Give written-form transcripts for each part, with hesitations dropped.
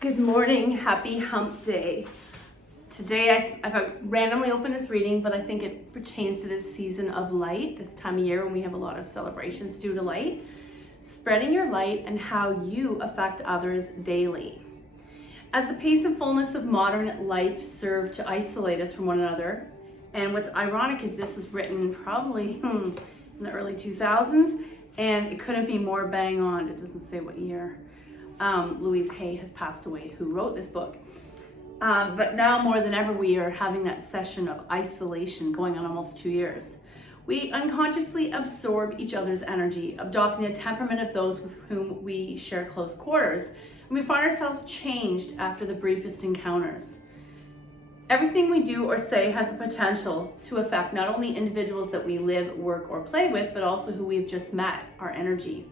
Good morning, happy hump day. Today I've randomly opened this reading, but I think it pertains to this season of light, this time of year when we have a lot of celebrations due to light. Spreading your light and how you affect others daily. As the pace and fullness of modern life serve to isolate us from one another, and what's ironic is this was written probably in the early 2000s, and it couldn't be more bang on. It doesn't say what year. Louise Hay has passed away, who wrote this book. But now more than ever, we are having that session of isolation going on almost 2 years. We unconsciously absorb each other's energy, adopting the temperament of those with whom we share close quarters, and we find ourselves changed after the briefest encounters. Everything we do or say has the potential to affect not only individuals that we live, work, or play with, but also who we've just met, our energy.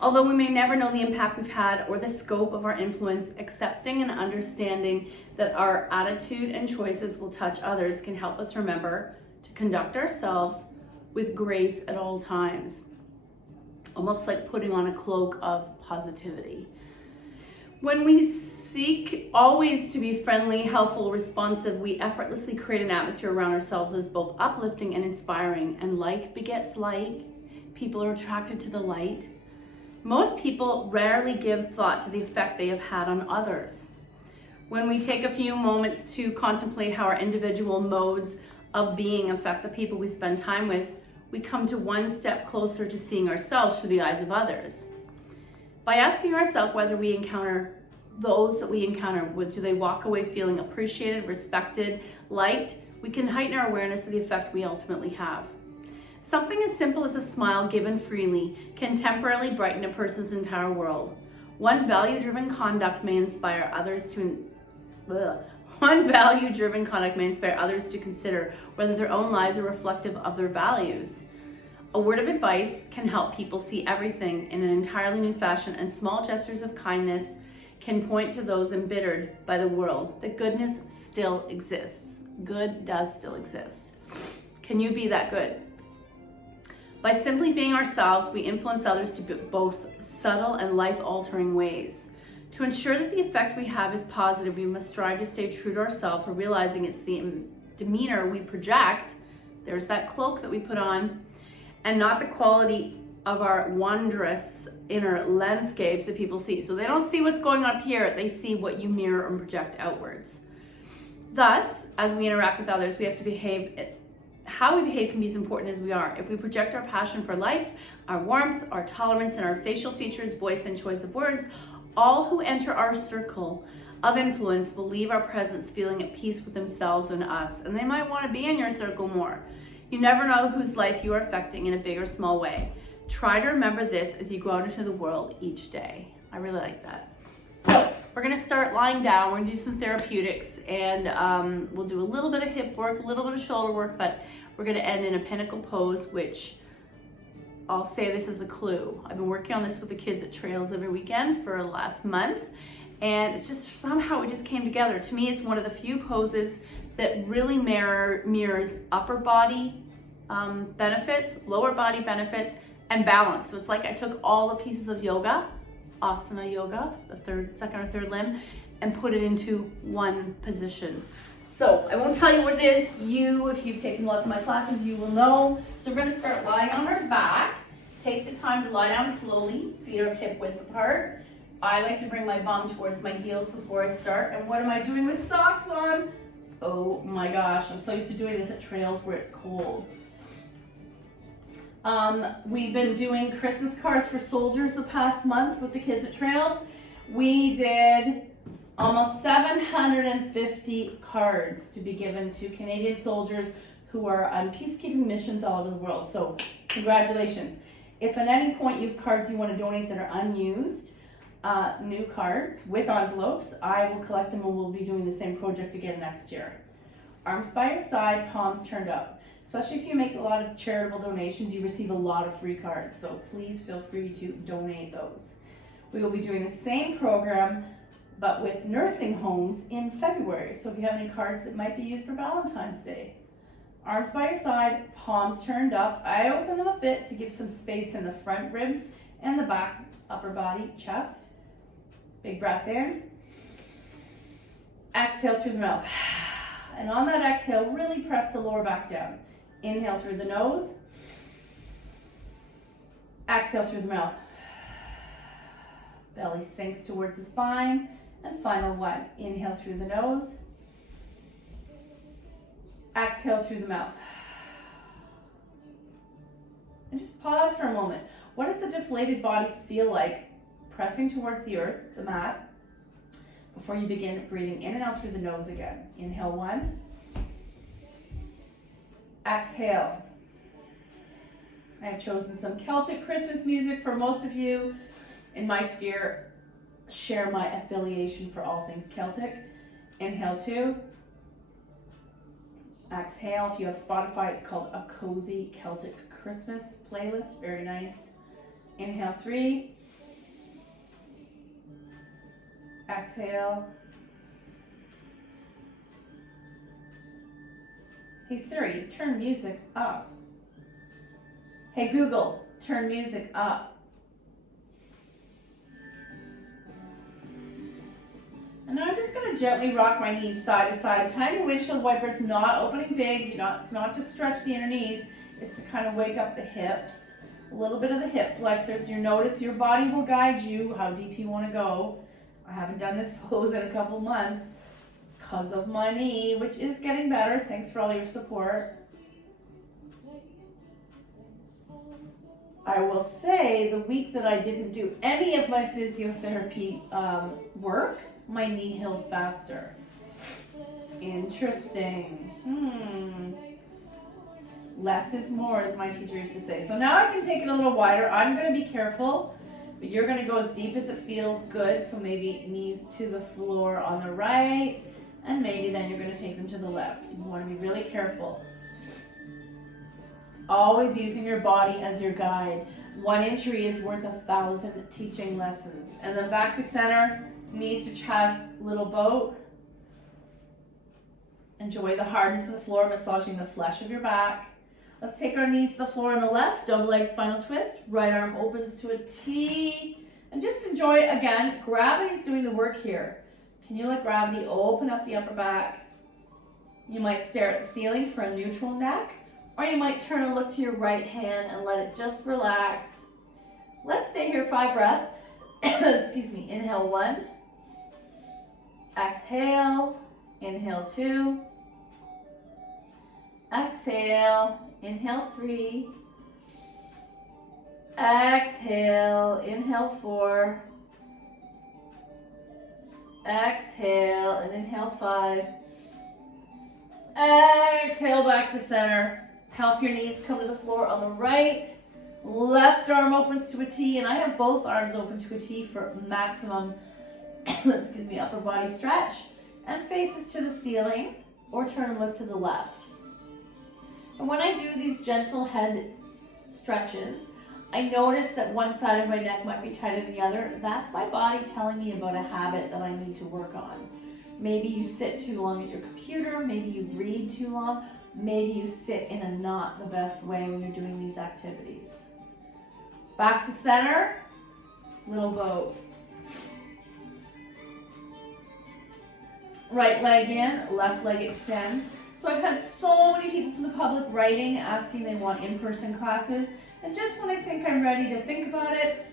Although we may never know the impact we've had or the scope of our influence, accepting and understanding that our attitude and choices will touch others can help us remember to conduct ourselves with grace at all times. Almost like putting on a cloak of positivity. When we seek always to be friendly, helpful, responsive, we effortlessly create an atmosphere around ourselves as both uplifting and inspiring. And like begets like, people are attracted to the light. Most people rarely give thought to the effect they have had on others. When we take a few moments to contemplate how our individual modes of being affect the people we spend time with, we come to one step closer to seeing ourselves through the eyes of others. By asking ourselves whether we encounter those that we encounter, do they walk away feeling appreciated, respected, liked, we can heighten our awareness of the effect we ultimately have. Something as simple as a smile given freely can temporarily brighten a person's entire world. One value-driven conduct may inspire others to consider whether their own lives are reflective of their values. A word of advice can help people see everything in an entirely new fashion, and small gestures of kindness can point to those embittered by the world that goodness still exists. Good does still exist. Can you be that good? By simply being ourselves, we influence others to both subtle and life-altering ways. To ensure that the effect we have is positive, we must strive to stay true to ourselves, realizing it's the demeanor we project, there's that cloak that we put on, and not the quality of our wondrous inner landscapes that people see. So they don't see what's going on up here, they see what you mirror and project outwards. Thus, as we interact with others, we have to behave. How we behave can be as important as we are. If we project our passion for life, our warmth, our tolerance, and our facial features, voice, and choice of words, all who enter our circle of influence will leave our presence feeling at peace with themselves and us, and they might want to be in your circle more. You never know whose life you are affecting in a big or small way. Try to remember this as you go out into the world each day. I really like that. So we're going to start lying down. We're going to do some therapeutics, and we'll do a little bit of hip work, a little bit of shoulder work, but we're going to end in a pinnacle pose, which I'll say this as a clue. I've been working on this with the kids at Trails every weekend for the last month, and it's just somehow it just came together. To me, it's one of the few poses that really mirrors upper body benefits, lower body benefits, and balance. So it's like I took all the pieces of yoga, asana yoga, the second or third limb, and put it into one position. So I won't tell you what it is. If you've taken lots of my classes, you will know. So we're going to start lying on our back. Take the time to lie down slowly. Feet are hip width apart. I like to bring my bum towards my heels before I start. And what am I doing with socks on? Oh my gosh, I'm so used to doing this at Trails where it's cold. We've been doing Christmas cards for soldiers the past month with the kids at Trails. We did almost 750 cards to be given to Canadian soldiers who are on peacekeeping missions all over the world. So congratulations. If at any point you have cards you want to donate that are unused, new cards with envelopes, I will collect them and we'll be doing the same project again next year. Arms by your side, palms turned up. Especially if you make a lot of charitable donations, you receive a lot of free cards. So please feel free to donate those. We will be doing the same program but with nursing homes in February. So if you have any cards that might be used for Valentine's Day. Arms by your side, palms turned up. I open them a bit to give some space in the front ribs and the back, upper body, chest. Big breath in. Exhale through the mouth. And on that exhale, really press the lower back down. Inhale through the nose. Exhale through the mouth. Belly sinks towards the spine. And final one. Inhale through the nose. Exhale through the mouth. And just pause for a moment. What does the deflated body feel like pressing towards the earth, the mat, before you begin breathing in and out through the nose again? Inhale one. Exhale. I've chosen some Celtic Christmas music for most of you in my sphere. Share my affiliation for all things Celtic. Inhale two. Exhale. If you have Spotify, it's called A Cozy Celtic Christmas playlist. Very nice. Inhale three. Exhale. Hey Siri, turn music up. Hey Google, turn music up. And now I'm just going to gently rock my knees side to side. Tiny windshield wipers, not opening big. It's not to stretch the inner knees. It's to kind of wake up the hips. A little bit of the hip flexors. You notice your body will guide you how deep you want to go. I haven't done this pose in a couple months because of my knee, which is getting better. Thanks for all your support. I will say the week that I didn't do any of my physiotherapy work, my knee healed faster. Interesting. Less is more, as my teacher used to say. So now I can take it a little wider. I'm going to be careful, but you're going to go as deep as it feels good. So maybe knees to the floor on the right, and maybe then you're going to take them to the left. You want to be really careful. Always using your body as your guide. 1 injury is worth 1,000 teaching lessons. And then back to center, knees to chest, little boat. Enjoy the hardness of the floor, massaging the flesh of your back. Let's take our knees to the floor on the left, double leg spinal twist. Right arm opens to a T. And just enjoy, again, gravity's doing the work here. Can you let gravity open up the upper back? You might stare at the ceiling for a neutral neck, or you might turn and look to your right hand and let it just relax. Let's stay here 5 breaths. Excuse me. Inhale 1. Exhale. Inhale 2. Exhale. Inhale 3. Exhale. Inhale 4. Exhale and inhale 5. Exhale back to center. Help your knees come to the floor on the right. Left arm opens to a T, and I have both arms open to a T for maximum excuse me, upper body stretch. And faces to the ceiling, or turn and look to the left. And when I do these gentle head stretches, I notice that one side of my neck might be tighter than the other. That's my body telling me about a habit that I need to work on. Maybe you sit too long at your computer, maybe you read too long, maybe you sit in a not the best way when you're doing these activities. Back to center, little boat. Right leg in, left leg extends. So I've had so many people from the public writing, asking they want in-person classes. And just when I think I'm ready to think about it,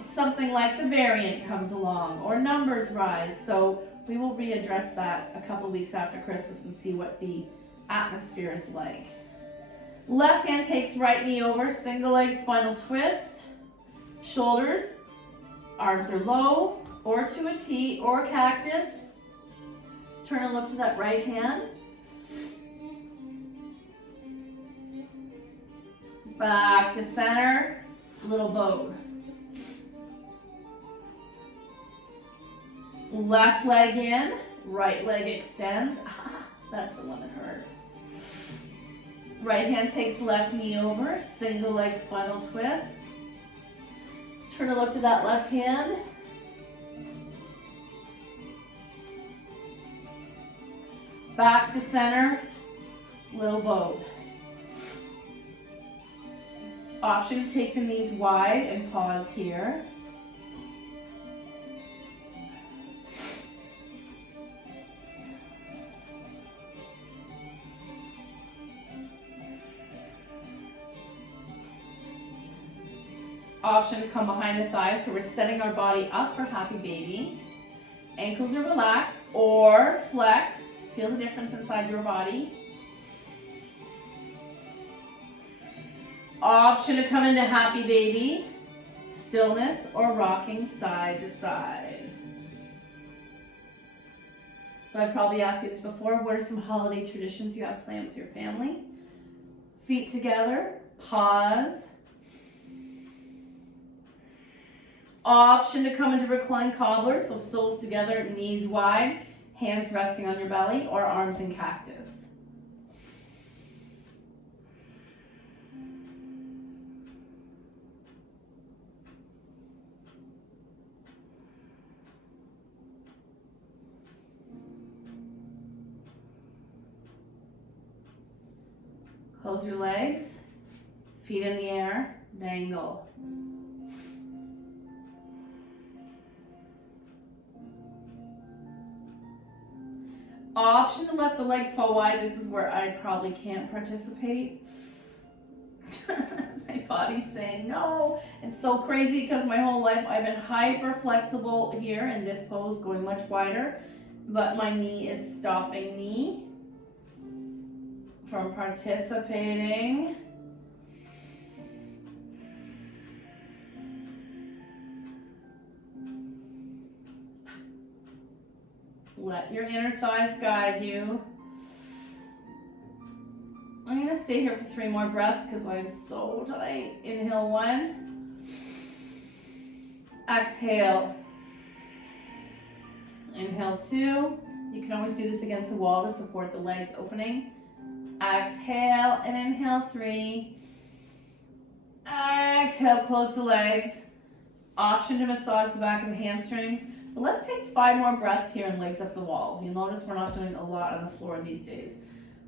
something like the variant comes along or numbers rise. So we will readdress that a couple weeks after Christmas and see what the atmosphere is like. Left hand takes right knee over, single leg spinal twist. Shoulders, arms are low, or to a T, or cactus. Turn and look to that right hand. Back to center, little boat. Left leg in, right leg extends. Ah, that's the one that hurts. Right hand takes left knee over, single leg spinal twist. Turn and look to that left hand. Back to center, little boat. Option to take the knees wide and pause here. Option to come behind the thighs, so we're setting our body up for happy baby. Ankles are relaxed or flexed. Feel the difference inside your body. Option to come into happy baby, stillness, or rocking side to side. So I've probably asked you this before. What are some holiday traditions you have planned with your family? Feet together, pause. Option to come into reclined cobbler, so soles together, knees wide, hands resting on your belly, or arms in cactus. Close your legs, feet in the air, dangle. Option to let the legs fall wide. This is where I probably can't participate. My body's saying no. It's so crazy because my whole life I've been hyper flexible here in this pose, going much wider, but my knee is stopping me from participating. Let your inner thighs guide you. I'm going to stay here for 3 more breaths because I'm so tight. Inhale 1. Exhale. Inhale 2. You can always do this against the wall to support the legs opening. Exhale and inhale 3. Exhale, close the legs. Option to massage the back of the hamstrings. But let's take 5 more breaths here and legs up the wall. You'll notice we're not doing a lot on the floor these days.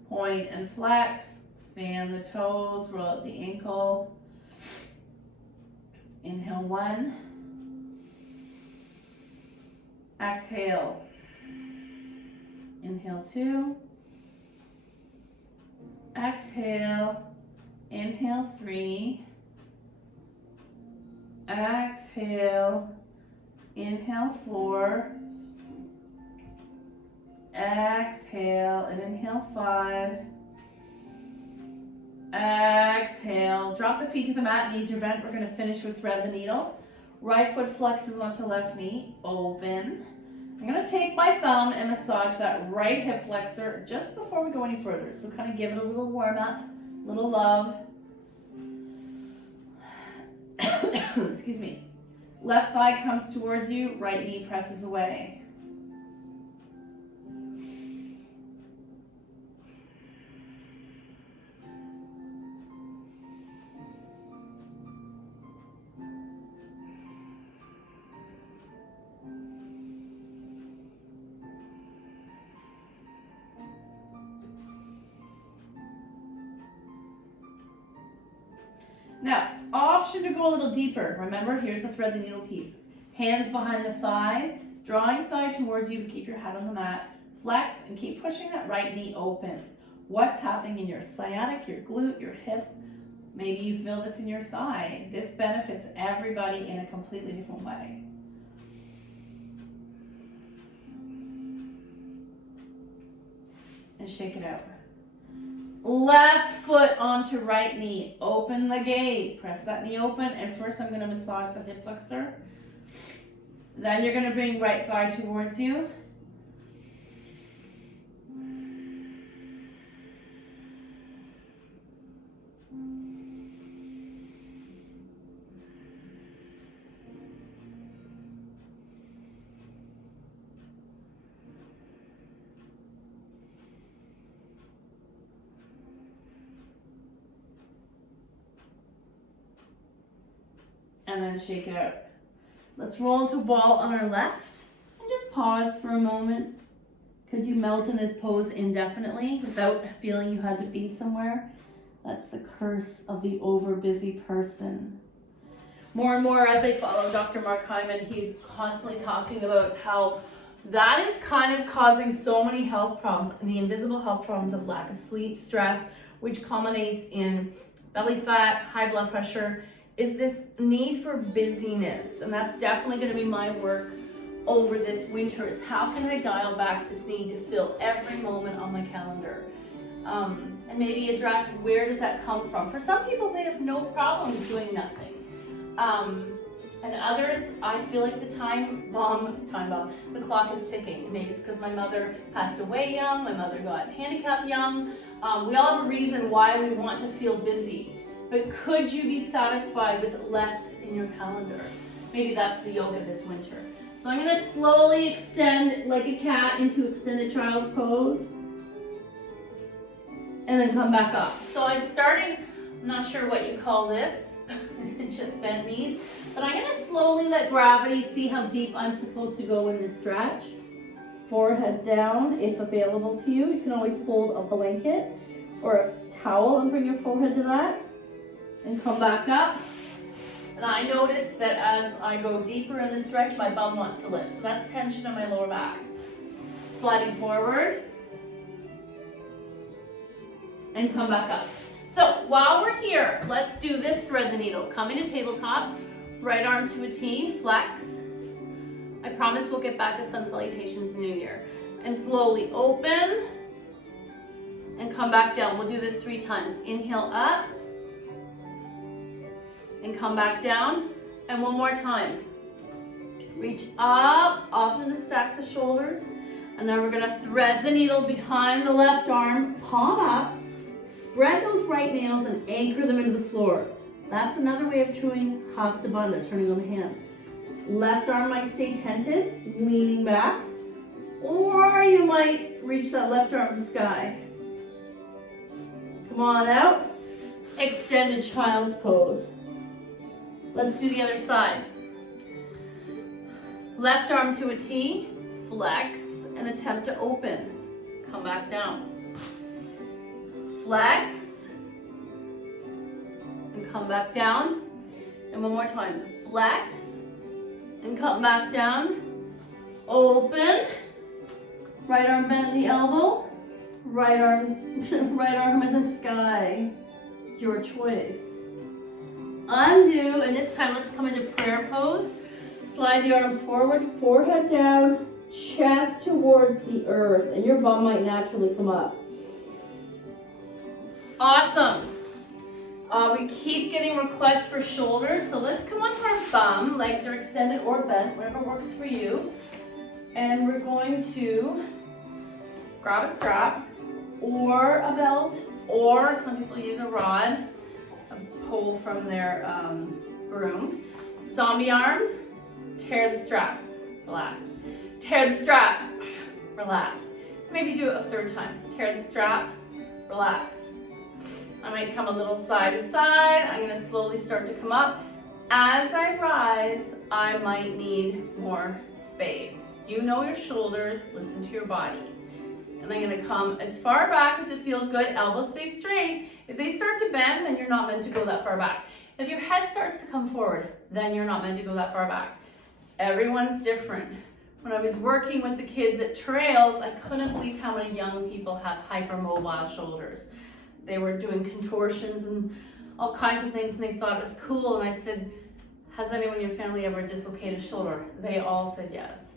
Point and flex, fan the toes, roll out the ankle. Inhale 1. Exhale. Inhale 2. Exhale. Inhale 3. Exhale. Inhale 4. Exhale and inhale 5. Exhale. Drop the feet to the mat, knees are bent. We're going to finish with thread the needle. Right foot flexes onto left knee, open. I'm going to take my thumb and massage that right hip flexor just before we go any further. So kind of give it a little warm up, a little love. Excuse me. Left thigh comes towards you, right knee presses away. Now, option to go a little deeper. Remember, here's the thread the needle piece. Hands behind the thigh, drawing thigh towards you, keep your head on the mat. Flex and keep pushing that right knee open. What's happening in your sciatic, your glute, your hip? Maybe you feel this in your thigh. This benefits everybody in a completely different way. And shake it out. Left foot onto right knee. Open the gate. Press that knee open. And first I'm going to massage the hip flexor. Then you're going to bring right thigh towards you. And then shake it out. Let's roll into a ball on our left and just pause for a moment. Could you melt in this pose indefinitely without feeling you had to be somewhere? That's the curse of the overbusy person. More and more as I follow Dr. Mark Hyman, he's constantly talking about how that is kind of causing so many health problems, and the invisible health problems of lack of sleep, stress, which culminates in belly fat, high blood pressure. is this need for busyness. And that's definitely going to be my work over this winter, is how can I dial back this need to fill every moment on my calendar? And maybe address, where does that come from? For some people, they have no problem doing nothing. And others, I feel like the the clock is ticking. And maybe it's because my mother passed away young, my mother got handicapped young. We all have a reason why we want to feel busy. But could you be satisfied with less in your calendar? Maybe that's the yoga this winter. So I'm going to slowly extend like a cat into extended child's pose. And then come back up. So I'm starting, I'm not sure what you call this, just bent knees. But I'm going to slowly let gravity see how deep I'm supposed to go in this stretch. Forehead down, if available to you. You can always fold a blanket or a towel and bring your forehead to that. And come back up. And I notice that as I go deeper in the stretch, my bum wants to lift. So that's tension in my lower back. Sliding forward. And come back up. So while we're here, let's do this thread the needle. Come into tabletop, right arm to a T, flex. I promise we'll get back to sun salutations in the new year. And slowly open and come back down. We'll do this 3 times. Inhale up and come back down. And one more time. Reach up, often to stack the shoulders. And then we're gonna thread the needle behind the left arm, palm up. Spread those right nails and anchor them into the floor. That's another way of doing Hasta Bandha, turning on the hand. Left arm might stay tented, leaning back, or you might reach that left arm to the sky. Come on out. Extended child's pose. Let's do the other side. Left arm to a T, flex, and attempt to open. Come back down. Flex, and come back down. And one more time, flex, and come back down. Open, right arm bent at the elbow, right arm in the sky, your choice. Undo, and this time let's come into prayer pose. Slide the arms forward, forehead down, chest towards the earth, and your bum might naturally come up. Awesome. We keep getting requests for shoulders, so let's come onto our bum. Legs are extended or bent, whatever works for you. And we're going to grab a strap or a belt, or some people use a rod, a pole from their broom. Zombie arms, tear the strap, relax. Tear the strap, relax. Maybe do it a 3rd time. Tear the strap, relax. I might come a little side to side. I'm going to slowly start to come up. As I rise, I might need more space. You know your shoulders, listen to your body. And I'm going to come as far back as it feels good. Elbows stay straight. If they start to bend, then you're not meant to go that far back. If your head starts to come forward, then you're not meant to go that far back. Everyone's different. When I was working with the kids at Trails, I couldn't believe how many young people have hypermobile shoulders. They were doing contortions and all kinds of things, and they thought it was cool. And I said, has anyone in your family ever dislocated a shoulder? They all said yes.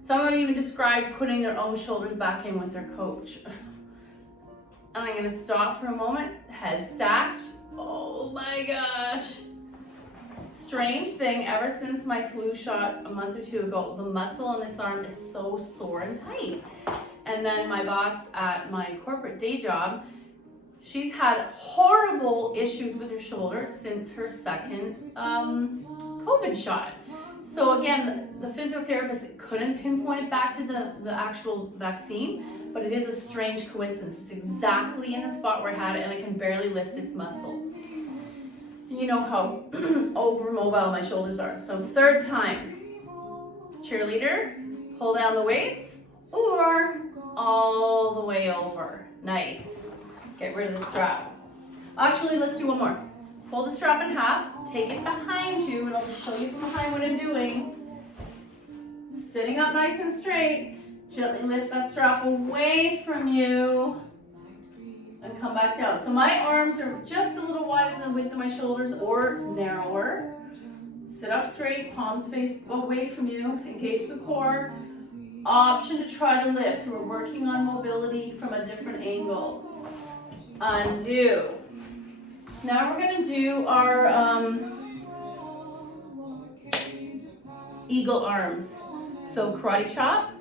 Some of them even described putting their own shoulders back in with their coach. And I'm going to stop for a moment, head stacked. Oh my gosh. Strange thing, ever since my flu shot a month or 2 ago, the muscle on this arm is so sore and tight. And then my boss at my corporate day job, she's had horrible issues with her shoulder since her 2nd COVID shot. So again, the physiotherapist couldn't pinpoint it back to the actual vaccine, but it is a strange coincidence. It's exactly in the spot where I had it, and I can barely lift this muscle. And you know how over mobile my shoulders are. So 3rd time, cheerleader, pull down the weights, or all the way over. Nice. Get rid of the strap. Actually, let's do one more. Fold the strap in half, take it behind you, and I'll just show you from behind what I'm doing. Sitting up nice and straight, gently lift that strap away from you, and come back down. So my arms are just a little wider than the width of my shoulders or narrower. Sit up straight, palms face away from you, engage the core. Option to try to lift, so we're working on mobility from a different angle. Undo. Now we're going to do our eagle arms. So karate chop,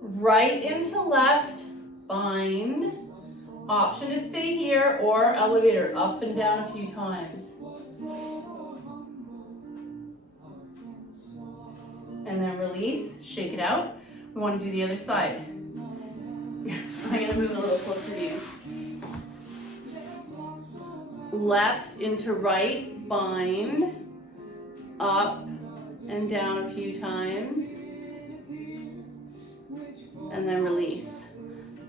right into left, bind. Option to stay here or elevator, up and down a few times. And then release, shake it out. We want to do the other side. I'm going to move a little closer to you. Left into right, bind, up and down a few times. And then release.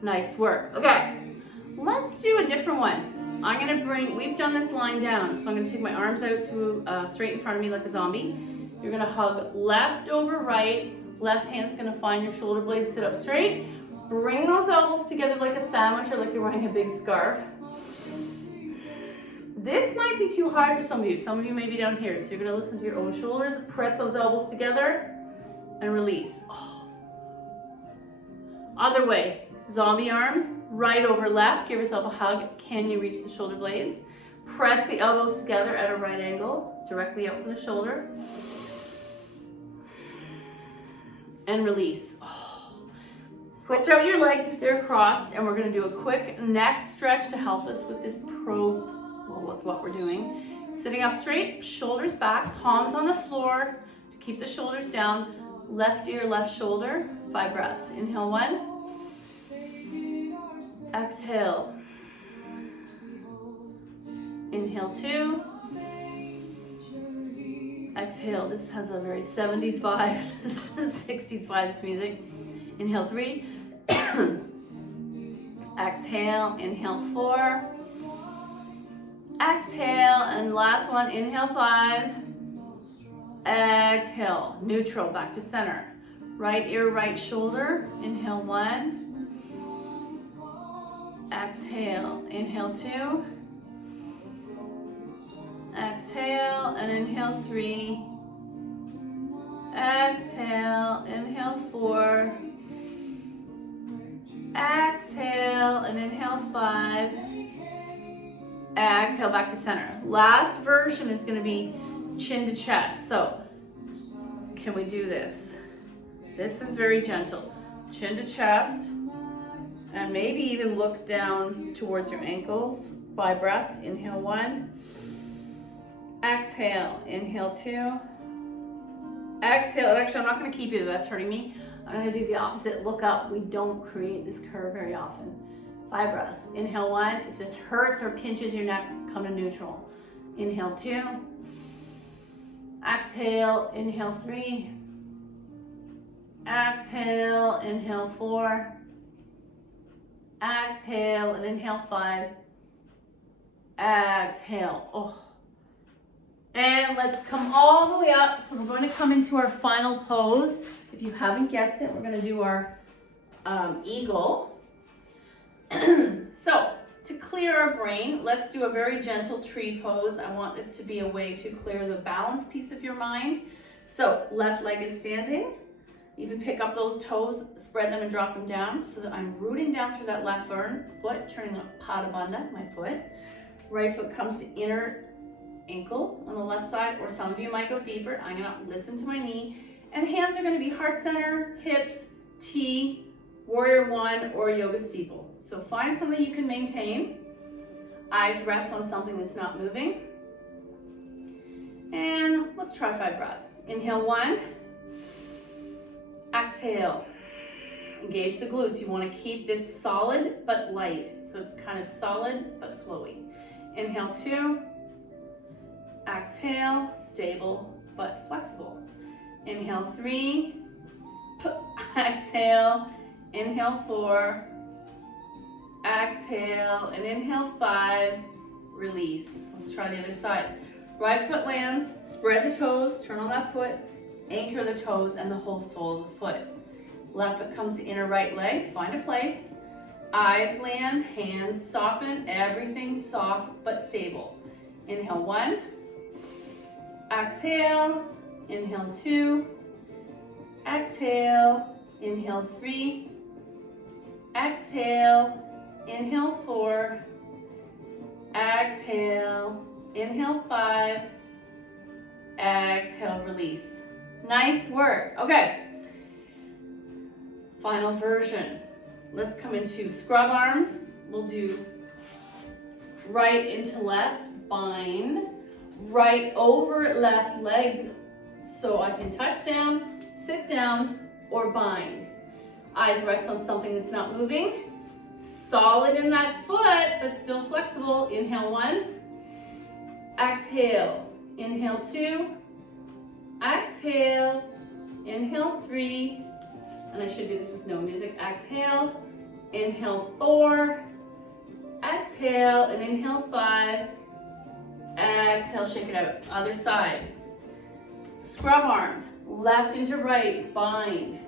Nice work. Okay. Let's do a different one. I'm going to bring, we've done this lying down, so I'm going to take my arms out to straight in front of me like a zombie. You're going to hug left over right. Left hand's going to find your shoulder blades, sit up straight. Bring those elbows together like a sandwich or like you're wearing a big scarf. This might be too high for some of you. Some of you may be down here, so you're going to listen to your own shoulders. Press those elbows together and release. Oh. Other way. Zombie arms, right over left. Give yourself a hug. Can you reach the shoulder blades? Press the elbows together at a right angle, directly up from the shoulder. And release. Oh. Switch out your legs if they're crossed, and we're going to do a quick neck stretch to help us with this with what we're doing. Sitting up straight, shoulders back, palms on the floor to keep the shoulders down. Left ear, left shoulder. 5 breaths. Inhale 1. Exhale. Inhale 2. Exhale. This has a very 70s vibe, 60s vibe, this music. Inhale 3. Exhale. Inhale 4. Exhale. And last one. Inhale 5. Exhale. Neutral. Back to center. Right ear, right shoulder. Inhale 1. Exhale, inhale 2, exhale, and inhale 3, exhale, inhale 4, exhale, and inhale 5, exhale, back to center. Last version is going to be chin to chest. So, can we do this? This is very gentle. Chin to chest. And maybe even look down towards your ankles. 5 breaths. Inhale 1. Exhale. Inhale 2. Exhale. Actually, I'm not going to keep you. That's hurting me. I'm going to do the opposite. Look up. We don't create this curve very often. 5 breaths. Inhale 1. If this hurts or pinches your neck, come to neutral. Inhale 2. Exhale. Inhale 3. Exhale. Inhale 4. Exhale and inhale 5. Exhale. Oh. And let's come all the way up. So we're going to come into our final pose. If you haven't guessed it, we're going to do our eagle. So to clear our brain, let's do a very gentle tree pose. I want this to be a way to clear the balance piece of your mind. So left leg is standing. Even pick up those toes, spread them and drop them down so that I'm rooting down through that left foot, turning up Pada Bandha, my foot. Right foot comes to inner ankle on the left side, or some of you might go deeper. I'm gonna listen to my knee. And hands are gonna be heart center, hips, T, warrior 1, or yoga steeple. So find something you can maintain. Eyes rest on something that's not moving. And let's try 5 breaths. Inhale 1. Exhale. Engage the glutes. You want to keep this solid but light. So it's kind of solid but flowy. Inhale 2. Exhale. Stable but flexible. Inhale 3. Exhale. Inhale 4. Exhale. And inhale 5. Release. Let's try the other side. Right foot lands. Spread the toes. Turn on that foot. Anchor the toes and the whole sole of the foot. Left foot comes to inner right leg. Find a place. Eyes land, hands soften, everything soft but stable. Inhale 1, exhale, inhale 2, exhale, inhale 3, exhale, inhale 4, exhale, inhale 5, exhale, release. Nice work. Okay, final version. Let's come into scrub arms. We'll do right into left, bind, right over left legs so I can touch down, sit down, or bind. Eyes rest on something that's not moving. Solid in that foot, but still flexible. Inhale 1, exhale, inhale 2, exhale, inhale 3, and I should do this with no music. Exhale, inhale 4, exhale, and inhale 5, exhale, shake it out. Other side. Scrub arms, left into right, bind.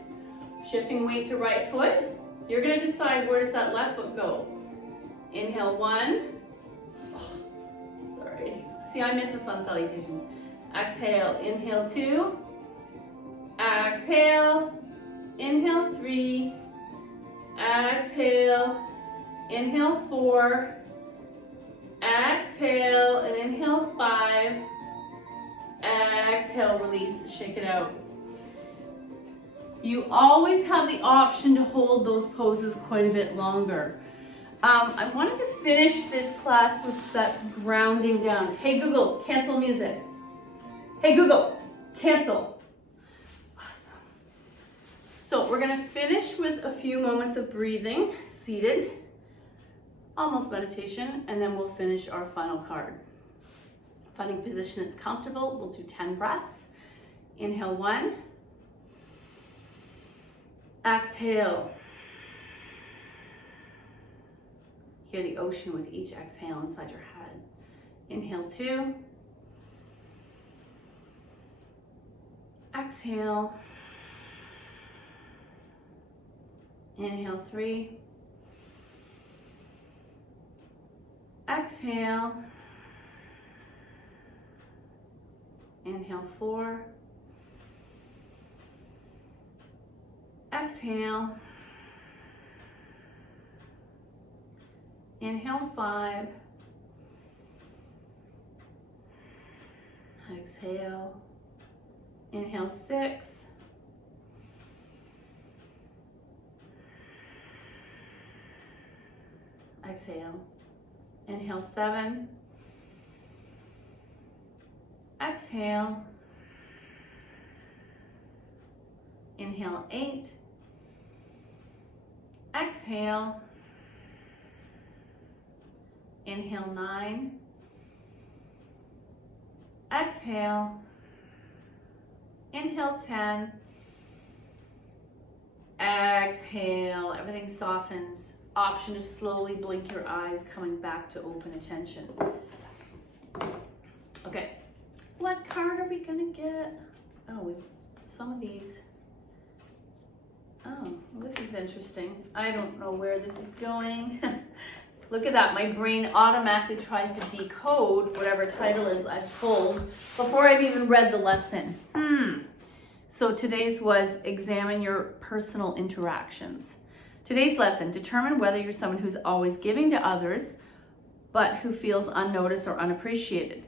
Shifting weight to right foot. You're gonna decide where does that left foot go. Inhale 1. Oh, sorry. See, I miss the sun salutations. Exhale, inhale 2. Exhale, inhale 3. Exhale, inhale 4. Exhale, and inhale 5. Exhale, release, shake it out. You always have the option to hold those poses quite a bit longer. I wanted to finish this class with that grounding down. Hey Google, cancel music. Hey Google, cancel. Awesome. So we're gonna finish with a few moments of breathing, seated, almost meditation, and then we'll finish our final card. Finding position that's comfortable, we'll do 10 breaths. Inhale 1. Exhale. Hear the ocean with each exhale inside your head. Inhale 2. Exhale. Inhale 3. Exhale. Inhale 4. Exhale. Inhale 5. Exhale. Inhale 6. Exhale. Inhale 7. Exhale. Inhale 8. Exhale. Inhale 9. Exhale. Inhale 10. Exhale. Everything softens. Option to slowly blink your eyes, coming back to open attention. Okay. What card are we gonna get? Oh, some of these. Oh, well, this is interesting. I don't know where this is going. Look at that, my brain automatically tries to decode whatever title is I've pulled before I've even read the lesson. So today's was examine your personal interactions. Today's lesson, determine whether you're someone who's always giving to others, but who feels unnoticed or unappreciated.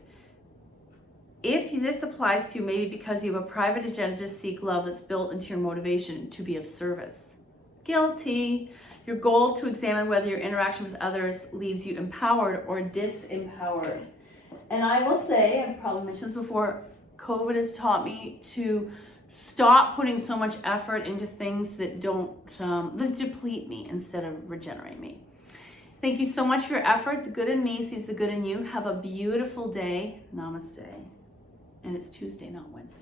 If this applies to you, maybe because you have a private agenda to seek love that's built into your motivation to be of service. Guilty. Your goal to examine whether your interaction with others leaves you empowered or disempowered. And I will say, I've probably mentioned this before, COVID has taught me to stop putting so much effort into things that that deplete me instead of regenerate me. Thank you so much for your effort. The good in me sees the good in you. Have a beautiful day. Namaste. And it's Tuesday, not Wednesday.